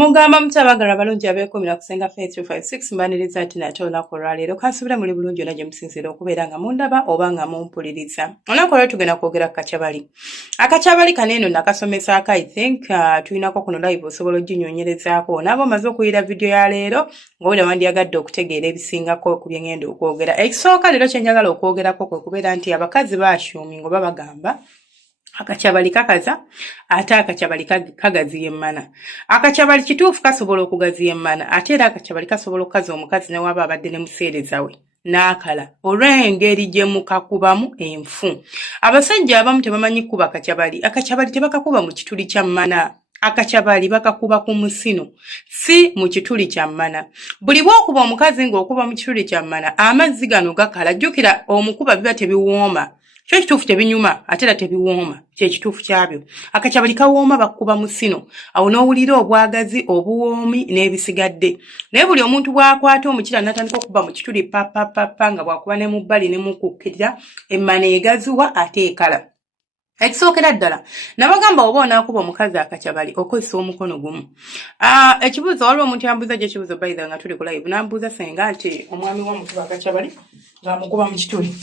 Mugamba mutabagala balungi abeekumira kusenga Faith 256 mbaniriza ati nate olunaku olwaleero kansubira muli bulungi ona gye musinzira okubeera nga mundaba oba nga mumpuliriza. Olunaku olwo tugenda kwogera ku kacyabali. Akacyabali kano eno nakasomesa I think tulinako kuno live osobola oginnyonyerezaako. Naaba omaze okuwulira vidiyo ya leero ng'owulira wandyagadde okutegeera ebisingako ku bye ngenda okwogera. Ekisooka leero kye njagala okwogerako kwe kubeera nti abakazi baashuuminga oba bagamba akacyabali kakaza ate akacyabali kagaziya emmana. Akacyabali kituufu kasobola okugaziya emmana ate era akacyabali kasobola okukaza omukazi ne waba abadde ne museereza we n'akala olw'engeri gye mukakubamu enfu. Abasajja abamu tebamanyi kuba akacyabali. Akacyabali tebakakuba mu kituli kya mmana. Akacyabali bakakuba ku musino si mu kituli kya mmana. Buli bw'okuba omukazi ng'okuba mu kituli kya mmana amazzi gano gakala. Jjukira omukuba biba tebiwooma. Kyo kituufu tebinyuma ate era tebiwooma kye kituufu kyabyo. Akacyabali kawooma bakuba musino awo n'owulira obwagazi obuwoomi n'ebisigadde. Naye buli omuntu bw'akwata omukira n'atandika okuba mu kituli papa nga bw'akuba ne mu bbali ne mu kukkirira emmana egaziwa ate ekala. Ekisookera ddala nabagamba oba onaakuba omukazi akacyabali okozesa omukono gumu. Ekibuuzo waliwo omuntu yambuuza gye ekibuuzo bayitha nga tuli ku live n'ambuuza senga nti omwami w'omukuba akacyabali ng'amukuba mu kituli.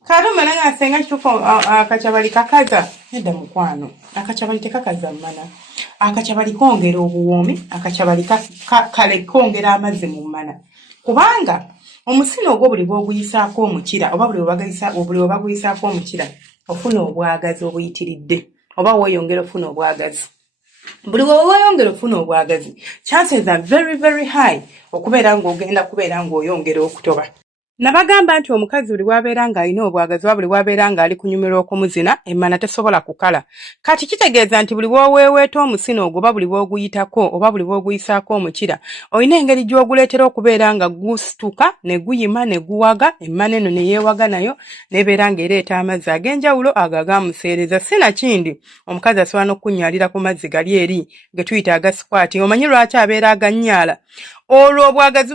Kalume nanga senga kituufu akacyabali kakaza nedda mukwano. Akacyabali tekakaza mmana. Akacyabali kongera obuwoomi, akacyabali kale kongera amazzi mu mmana. Kubanga omusino ogwo buli bw'oguyisaako omukira oba buli bw'obaguyisaako omukira ofuna obwagazi obuyitiridde oba weeyongera ofuna obwagazi. Buli bwe weeyongera ofuna obwagazi chances are very very high okubeera ng'ogenda kubeera ng'oyongera okutoba. Nabagamba nti omukazi buli bw'abeera ng'alina obwagazi oba buli bw'abeera ng'ali kunyumirwa okumuzina emmana tesobola kukala. Kati kitegeeza nti buli bw'oweeweeta omusino ogwo oba buli bw'oguyitako oba buli bw'oguyisaako omukira olina engeri gy'oguleetera okubeera nga gusituka ne guyima ne guwaga emmana eno ne yeewaga nayo n'ebeera ng'ereeta amazzi ag'enjawulo ago agaamuseereza. Sinakindi omukazi asobola n'okunnyaalira ku mazzi gali eri ge tuyita agasikwati. Omanyi lwaki abeera agannyaala? Olwo obwagazi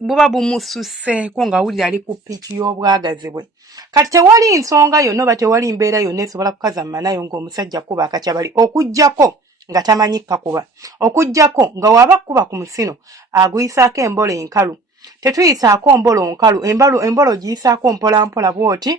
buba bumususseeko ng'awulira ali ku piki y'obwagazi bwe. Kati tewali nsonga yonna oba tewali mbeera yonna esobola kukaza mmanayo ng'omusajja kuba akacyabali okuggyako nga tamanyi kakuba. Okuggyako nga waba kuba ku musino aguyisaako embolo enkalu. Tetuyisaako mbolo nkalu. Embolo ogiyisaako mpolampola bw'oti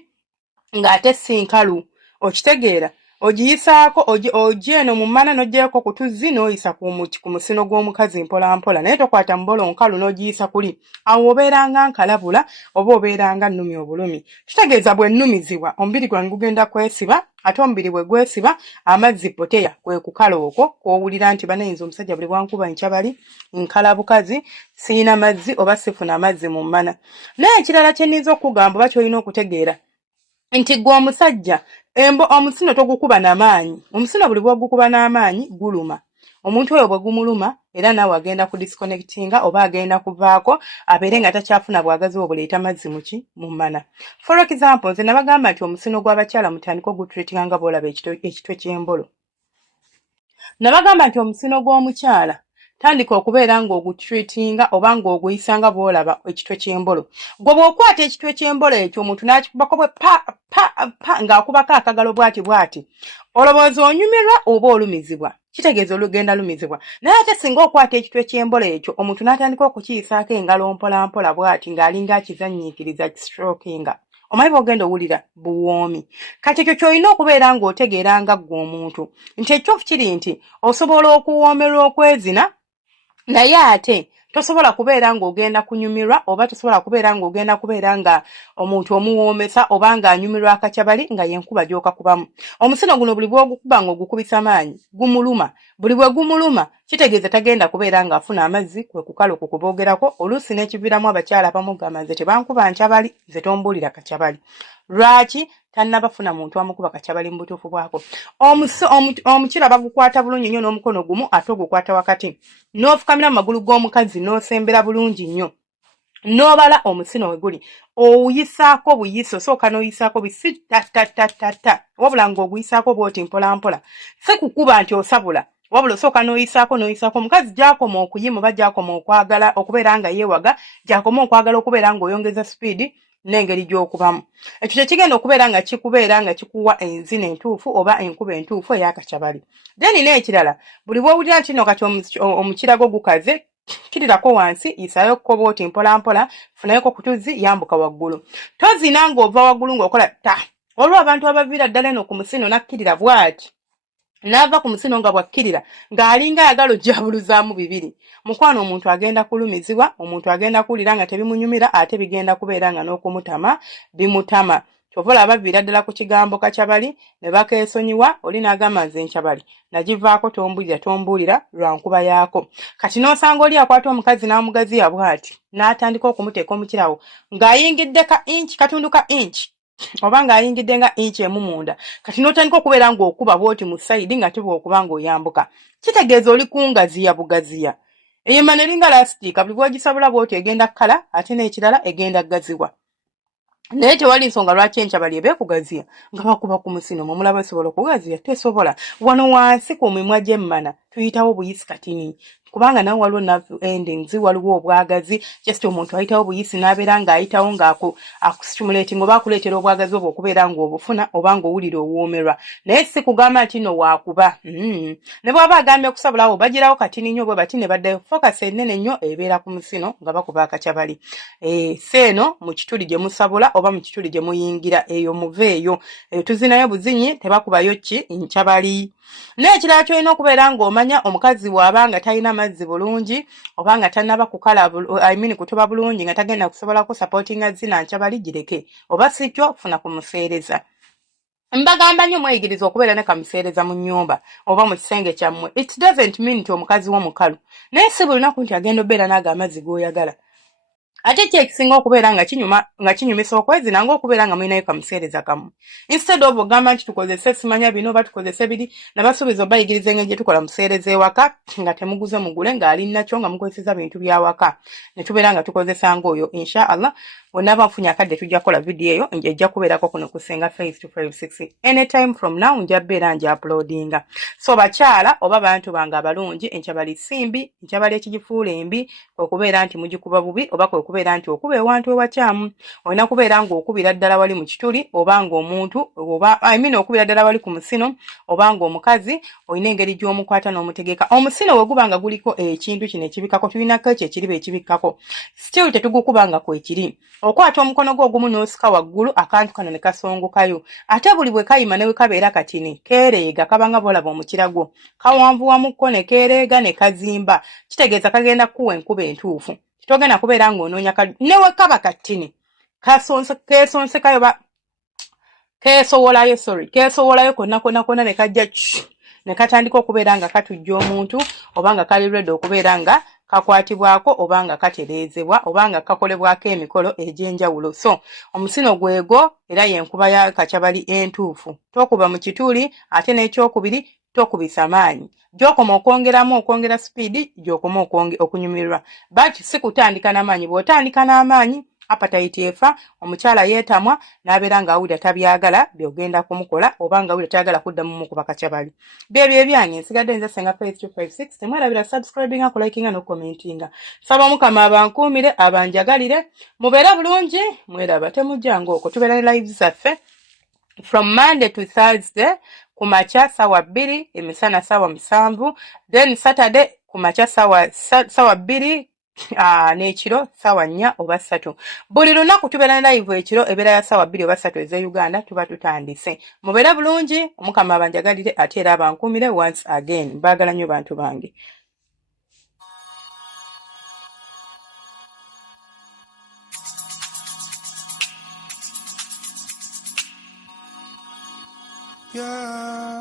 ng'ate si nkalu. Okitegeera? Ogiyisaako ogyeno mu mmana n'oggyeko ku tuzzi n'oyisa ku musino gw'omukazi mpolampola naye tokwata mbolo nkalu n'ogiyisa kuli. Awo obeeranga nkalabula oba obeeranga nnumi obulumi. Kitegeeza bwe nnumizibwa omubiri gwange gugenda kwesiba ate omubiri bwe gwesiba amazzi poteya kwe kukala okwo kw'owulira nti banayinza omusajja buli bwankuba nkyabali nkala bukazi siyina mazzi oba sifuna amazzi mu mmana. Naye ekirala kye nniza okugamba oba ky'olina okutegeera nti gwe omusajja omusino togukuba n'amaanyi. Omusino buli bw'ogukuba n'amaanyi guluma. Omuntu oyo bwe gumuluma era naawe agenda ku disconnectinga oba agenda kuvaako abeere nga takyafuna bwagazi obuleeta mazzi mu mmana. For example nze nabagamba nti omusino gw'abakyala mutandika ogutreatinga nga bw'olaba ekitwe ky'embolo. Nabagamba nti omusino gw'omukyala tandika okubeera ng'ogutreatinga oba ng'oguyisanga bw'olaba ekitwe ky'embolo. Gwe bw'okwata ekitwe ky'embolo ekyo omuntu n'akikubako bwe ng'akubako akagalo bw'ati olowooza onyumirwa oba olumizibwa. Kitegeeza olugenda lumizibwa. Naye ate singa okwata ekitwe ky'embolo ekyo omuntu n'atandika okukiyisaako engalo mpolampola bw'ati ng'alinga akizannyiikiriza kistrokinga. Omanyi bw'ogenda owulira buwoomi. Kati ekyo ky'olina okubeera ng'otegeera nga ggwe omuntu nti ekituufu kiri nti osobola okuwoomerwa okwezina naye ate tosobola kubeera ng'ogenda kunyumirwa oba tosobola kubeera ng'ogenda kubeera nga omuntu omuwoomesa oba ng'anyumirwa akacyabali nga yenkuba gy'okakubamu. Omusino guno buli bw'ogukuba ng'ogukubisa amaanyi gumuluma. Buli bwe gumuluma kitegeeza tagenda kubeera ng'afuna amazzi kwe kukala okukuboogerako oluusi n'ekiviiramu abakyala abamu gamba nze tebankuba nkyabali nze tombuulira kacyabali. Lwaki? Tannabafuna muntu amukuba kacyabali mu butuufu bwako. Omukira bagukwata bulungi nnyo n'omukono gumu ate ogukwata wakati. N'ofukamira mu magulu g'omukazi n'osembera bulungi nnyo. N'obala omusino we guli. Oyisaako buyiso sooka n'oyisaako bisi tatatata. Wabula ng'oguyisaako bw'oti mpolampola. Si kukuba nti osabula. Wabula osooka n'oyisaako omukazi gy'akoma okuyima oba gy'akoma okwagala okubeera nga yeewaga gy'akoma okwagala okubeera ng'oyongeza speed n'engeri gy'okubamu. Ekyo kigenda okubeera nga kikuwa enzina entuufu oba enkuba entuufu ey'akakyabali. Then n'ekirala, buli bw'owulira nti nno kati omukira gwo gukaze, kirirako wansi, yisayo kkobooti mpola mpola, funayoko kutuzi, yambuka waggulu. Tozina ng'ova waggulu ng'okola ta. Olwo abantu abaviira ddala eno ku musino nakkirira bw'ati. N'ava ku musino nga bwakkirira ng'alinga ayagala ojjabuluzaamu bibiri. Mukwano omuntu agenda kulumizibwa, omuntu agenda kuwulira nga tebimunyumira ate bigenda kubeera nga n'okumutama bimutama. Kyova olaba baviira ddala ku kigambo kakyabali ne bakeesonyiwa, oli n'agamba nze nkyabali nagivaako tombuulira lwa nkuba yaako. Kati n'osanga oli akwata omukazi n'amugaziya bw'ati n'atandika okumuteeka omukirawo ng'ayingidde ka inchi katundu ka inchi oba ng'ayingidde nga inchi emu munda, kati n'otandika okubeera ng'okuba bw'oti mu sayidi nga tibwa okuba ng'oyambuka, kitegeeza oli kungaziya bugaziya. Eyo emmana eringa lasitiika, buli bw'ogisabula bw'oti egenda kkala ate n'ekirala egenda gaziwa. Naye tewali nsonga lwaki enkyabali ebeekugaziya nga bakuba ku musino mulaba sobola okugaziya, tesobola. Wano wansi ku mimwa gy'emmana tuyitawo buyisi katini, kubanga nawe waliwo nerve endings, waliwo obwagazi, just omuntu ayitawo buyisi n'abeera ng'ayitawo ng'akustimulating oba akuleetera obwagazi obwo okubeera ng'obufuna oba ng'owulira owoomerwa. Naye si kugamba nti nno waakuba. Ne bw'aba agambye okusabulawo bagirawo katini nnyo bwe bati ne baddayo. Focus ennene nnyo ebeera ku musino nga bakuba akakyabali. Seeno mu kituli gye musabula oba mu kituli gye muyingira eyo muveeyo. Tuzinayo buzinyi tebakubayo nkyabali. N'ekirala kyolina okubeera ng'omanya omukazi bw'aba nga talina mazzi bulungi oba nga tannaba kukala kutoba bulungi nga tagenda kusobola kusapootinga zina nkyabali gireke, oba si kyo funa kumuseereza. Mbagamba nnyo mweyigiriza okubeera ne kamuseereza mu nnyumba oba mu kisenge kyammwe. It doesn't mean nti omukazi wo mukalu, naye si buli lunaku nti agenda obeera n'aga amazzi g'oyagala. Ate ki ekisinga okubeera nga kinyumisa okwezina ng'okubeera nga mulinayo kamuseereza kamu. Instead of ogamba nti tukozese simanya bino oba tukozese biri, nabasuubiza obayigiriza engeri gye tukola museereza ewaka nga temuguze mugule ng'ali nakyo nga mukozesa bintu byawaka. Ne tubeera nga tukozesa ng'oyo inshallah. Bonna bafunye akadde tujja kukola video eyo ejja kubeerako kuno ku Senga Face 256. Anytime from now nja beera nja uploadinga. So bakyala oba bantu bange abalungi, enkyabali simbi, enkyabali ekigifuula embi, okubeera nti mugikuba bubi oba okubeera nti okuba ewantu ewakyamu. Olina kubeera ng'okubira ddala wali mu kituli oba ng'omuntu oba okubira ddala wali ku musino oba ng'omukazi olina engeri gy'omukwata n'omutegeka. Omusino bwe guba nga guliko ekintu kino ekibikkako, tulinako ekyo ekiriba ekibikkako, still tetugukuba nga kwekiri. Okwata omukono gwo ogumu n'osika waggulu, akantu kano ne kasongokayo. Ate buli bwe kayima ne bwe kabeera katini keereega, kabanga bw'olaba omukira gwo kawanvuwamukko ne keereega ne kazimba, kitegeeza kagenda kuwa enkuba entuufu. Togenda kubeera ng'onoonya ne we kaba katini keesowolayo konna ne kajja ne katandika okubeera nga katujja omuntu oba nga kali ready okubeera nga kakwatibwako oba nga katereezebwa oba nga kakolebwako emikolo egy'enjawulo. So omusino gwego era y'enkuba ya kakyabali entuufu. Tokuba mu kituli, ate n'ekyokubiri tokubisa maanyi. Gy'okoma okwongera speed, gy'okoma okunyumirwa. But si kutandika n'amaanyi. Bw'otandika n'amaanyi appetite efa, omukyala yeetamwa n'abeera ng'awulira tabyagala by'ogenda kumukola oba ng'awulira tayagala kuddamu mukuba kakyabali. Byebyo ebyange nsigadde nze Senga Face 256. Temwerabira subscribinga, kulikinga n'okukomentinga. Saba Mukama abankuumire, abanjagalire, mubeere bulungi, mweraba temujja ng'okwo. Tubeera ne lives zaffe from Monday to Thursday kumakya sawa 2, emisana sawa 7, then Saturday kumakya sawa 2 n'ekiro sawa 4 oba 3. Buli lunaku tubeera ne live ekiro ebeera ya sawa 2 oba 3 eza Uganda tuba tutandise. Mubeera bulungi, Omukama abanjagalire ate era abankuumire once again. Mbaagala nnyo bantu bange. Yeah.